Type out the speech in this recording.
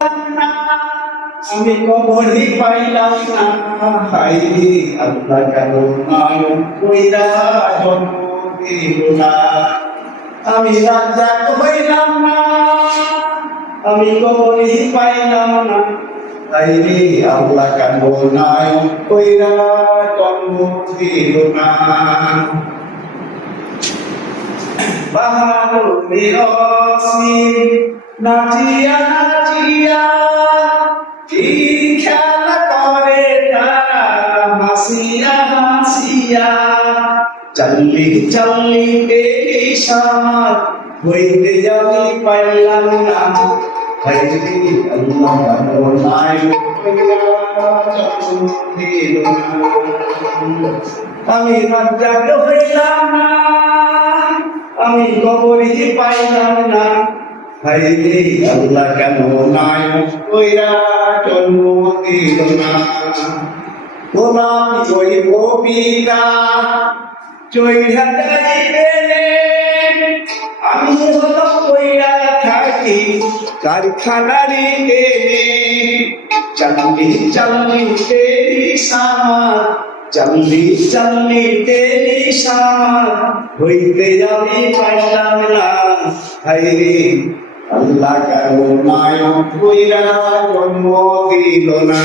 আমি কবরই পাইলাম না, হাইরে আল্লাহ কারুণায় কইরা জন্ম দিল না। আমি রাজ্জাক হইলাম না, আমি কবরই পাইলাম না, হাইরে আল্লাহ কারুণায় কইরা জন্ম দিল না। বাহার মেরসি নাচিয়া নাচিয়া কি খেলা করে তারা হাসিয়া হাসিয়া, চল্লি চল্লি তেরি সামার হইতে যাবি পাইলাম না, হাইরে আল্লাহ কারুণায় আমি রাজ্জাক হইলাম না, আমি কবরই পাইলাম না, হাইরে আল্লাহ কারুণায় কইরা জন্ম দিল না। কোরআন কই কবিতা চইরা যাইবে, আমি হলো কইরা থাকি কারখানারি টেনে, চল্লি চল্লি তেরি সামার, চল্লি চল্লি তেরি সামার হইতে যাবি পাইলাম না, হাইরে আল্লাহ কারুণায় কইরা জন্ম দিল না।